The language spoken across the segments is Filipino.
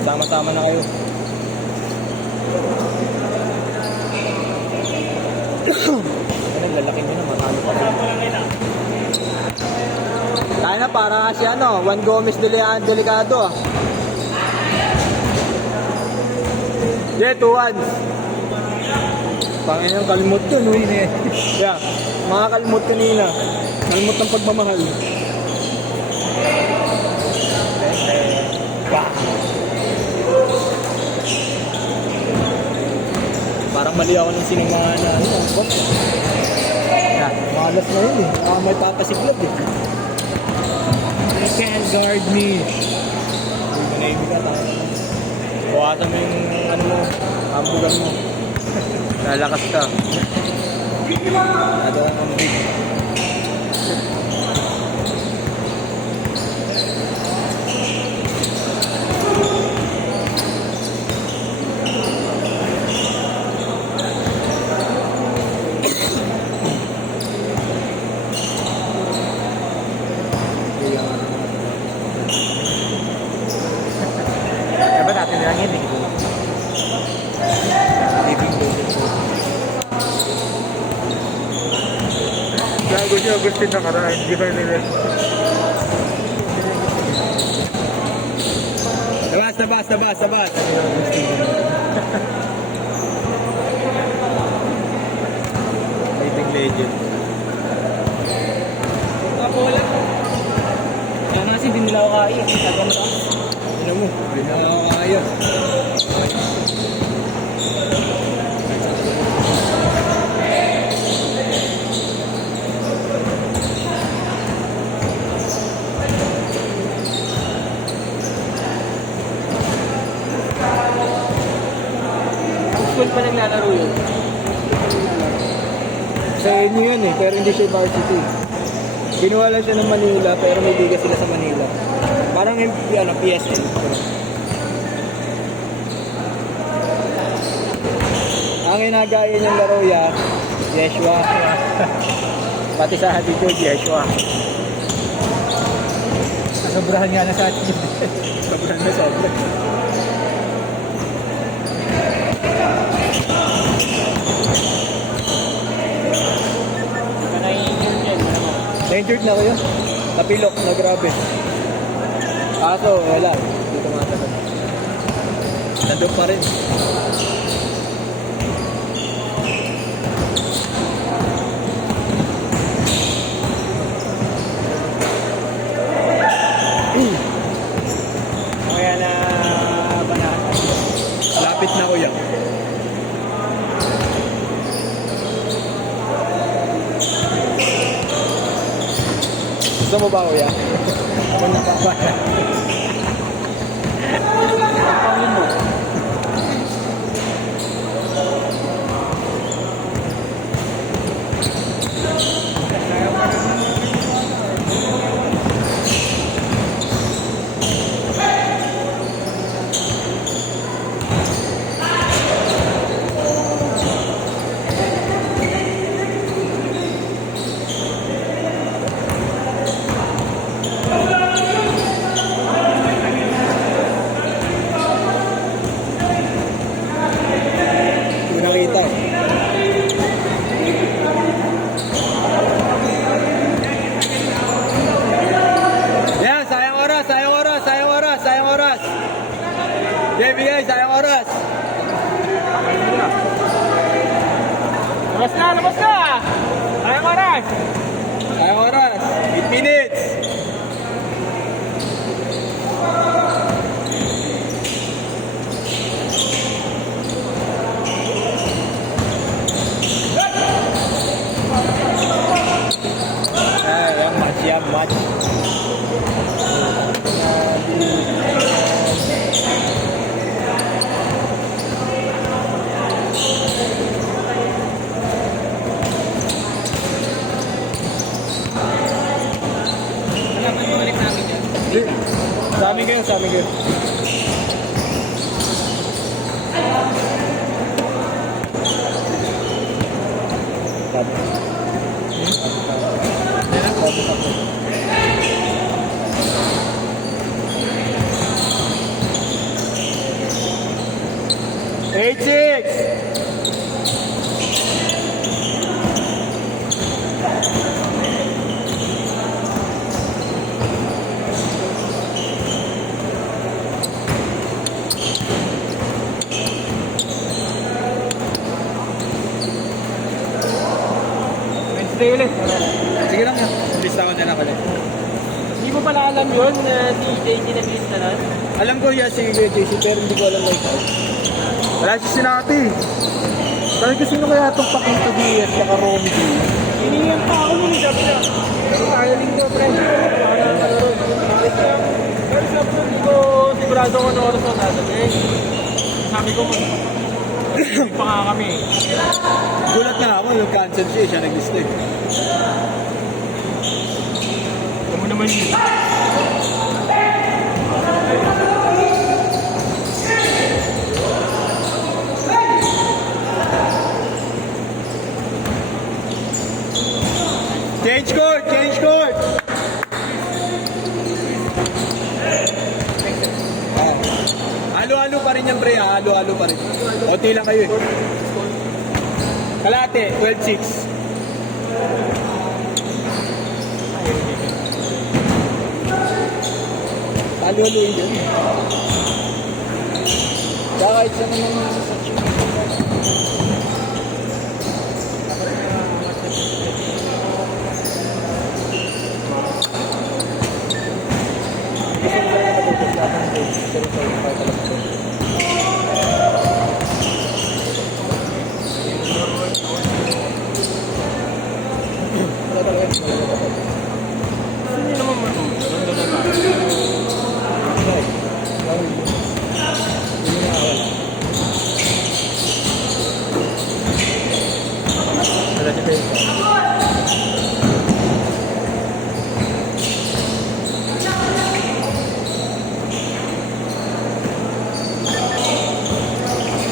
Sama-sama na kayo. Ano, lalaki nyo na, matalo pa rin. Tayo na, para kasi ano, Juan Gomez delikado ah. Yeah, 2-1. Panginoon, kalimot yun, no? Yeah, mga kalimot kanina. Kalimot ng pagmamahal. Parang mali ako ng sinamahan na ano. Yeah, malas na yun eh. May papasiklab eh. You can't guard me. Hindi mo na-ibig ka, tama naman. Bukasan mo yung ano mo, hambugan mo. Lalakas ka. Nado kang kambig. Dapat natin nilang yun eh. Living Golden Food. Gago niya, gusto na karaan. Hindi kayo nila. Sabas. Living Legend. Wala. Kaya kasi hindi nila ako kaya. Taga mo lang. Ano mo? Hindi na ako kaya. School pa naglalaro yun. Sa inyo yun eh, pero hindi siya varsity. Kinuha lang siya ng Manila, pero may liga sila sa Manila. Parang yung ano, PSL. Ang inagaya niyang laro ya, Yeshua. Pati sa attitude, Yeshua. Sobrahan nga na sa atin. Sobrang na sobrang. Na-injured na kayo? Napilok na grabe. Kaso, wala. Hindi tumatagal. Nandun pa rin. Kaya na ba na? Lapit na kuya. Gusto mo ba kuya? Kung nakapala. Pangin mo. Hindi nakita eh. Yan, sayang oras. JBA, sayang oras. Labas na! Ayang oras! Sayang oras. 8 minutes. Yan, match. Dapat bumalik namin yan. Sa amin kayo. 8-6. Wednesday ulit. Sige lang yan. Lista ko na lang ulit. Hindi mo pala alam yun na si JT nag-list na nun? Alam ko yan si JC pero hindi ko alam like out. Wala si Sinati. Sabi ko sino kaya itong Paquito Diaz saka Romy Diaz? Hiningan pa ako nun, sabi na. Pero tayo linggo, friend. Pero sabi ko, hindi ko sigurado ko na oras na natin. Sabi ko, hindi pa nga kami. Gulat nga ako yung cancel siya nag-list eh. Ito mo naman yun. Change court! Change court! Ah. Halo-halo pa rin yan, pre. Halo-halo pa rin. Konti lang kayo eh. Kalate, 12-6. Halo-halo yun dyan. Kahit sa mga Hindi naman matuto. Nandun na lang.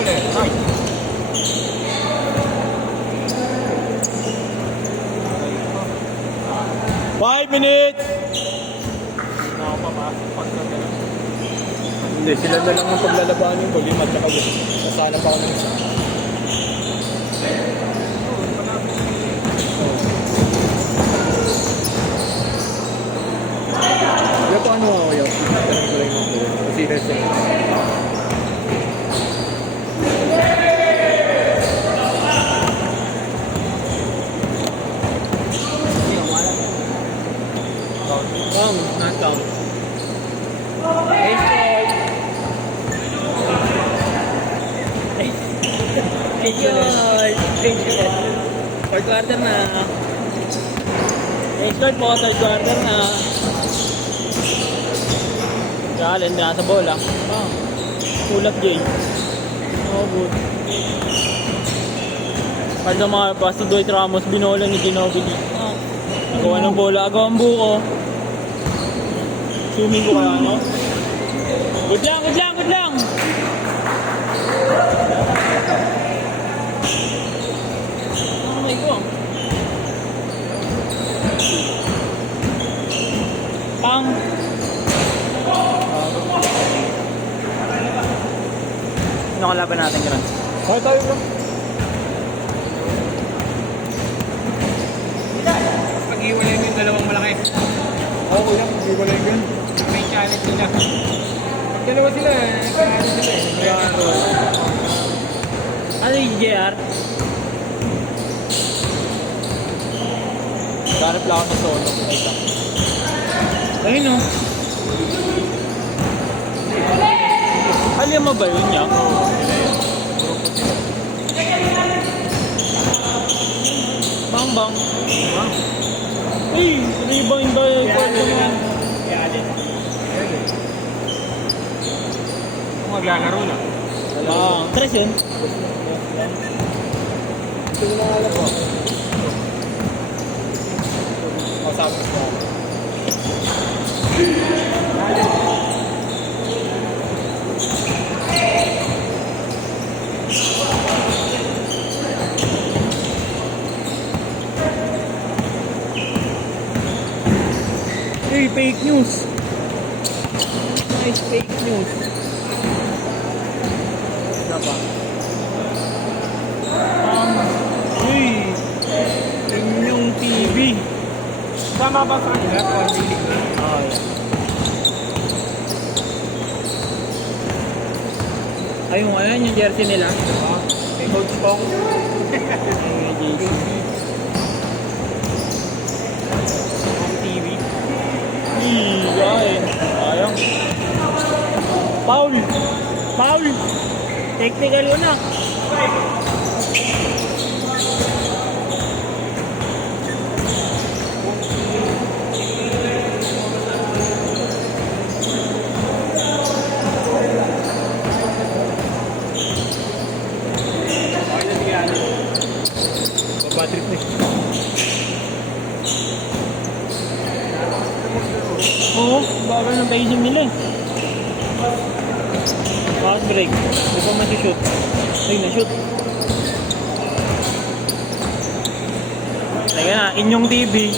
Ulit. Ay. 5 minutes! Nakapapasok na gano'n. Hindi, sila na lang ang paglalabanan yung Bolima at saka nasana pa ako ng isa. Kaya paano ako yun? Tanong ko lang yung mga kasi nasa Count. Third quarter na. Third po, third quarter na. Galen na sa bola. Ulap Jay. Oh, good. Pagka mga pasto Dwight Ramos, binola ni Ginobili. Agawa ng bola, agawa ang buko. Swimming ko kaya, no? Good lang, good lang, good lang! Oh my God. Pang! Ano kalaban natin ganun? okay tayo bro. Pag-iwalay mo yung dalawang malaki. Oo kuya, hindi ko lang yun. May challenge nila. Dalawa sila eh. Challenge sila eh. Kaya ano yung JR? Ganap lang ako ng solo. Ayun o. Alam mo ba yun niya? Bang bang. Uy, rebound ba yung court naman? Maglalaro na. Tres yun. Ito yung mga alam ko. Masabi ko. Hey, fake news. Nice fake news. Ano ba? Tama ba sa kanila? Oh, yeah. Ay, yung ano, yung jersey nila. May Coach Kong. Ay, JC. Kong TV. Ay, sayang. Foul! Foul! Technical yun ah. Patrick na. Oo, bagal ng pacing nila eh. Fast break. Di pa masishoot. Ay, na-shoot. Teka na, Inyong TV.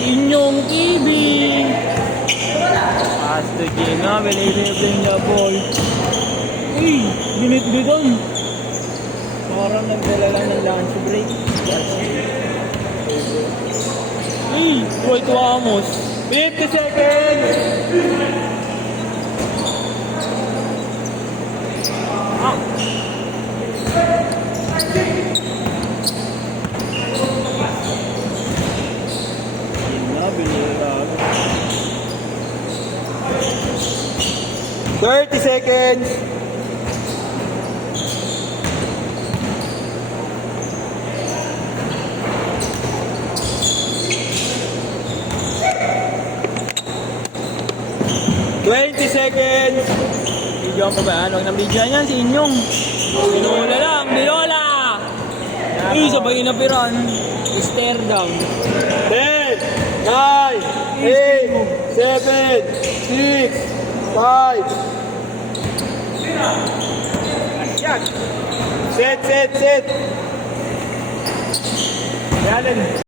Inyong TV! Pass to Gina, pinag-replay niya ball. Uy, binit-bitan. Parang nagdala lang ng lunch break. Uy, Dwight Ramos. 50 seconds! Ah. Binira. 30 seconds. Seconds. Video ko ba yan? Huwag nang video yan si Inyong. Binola lang, binola! Uy, sabay na piran. Stare down. 10, 9, 8, 7, 6, 5. Set. Yan.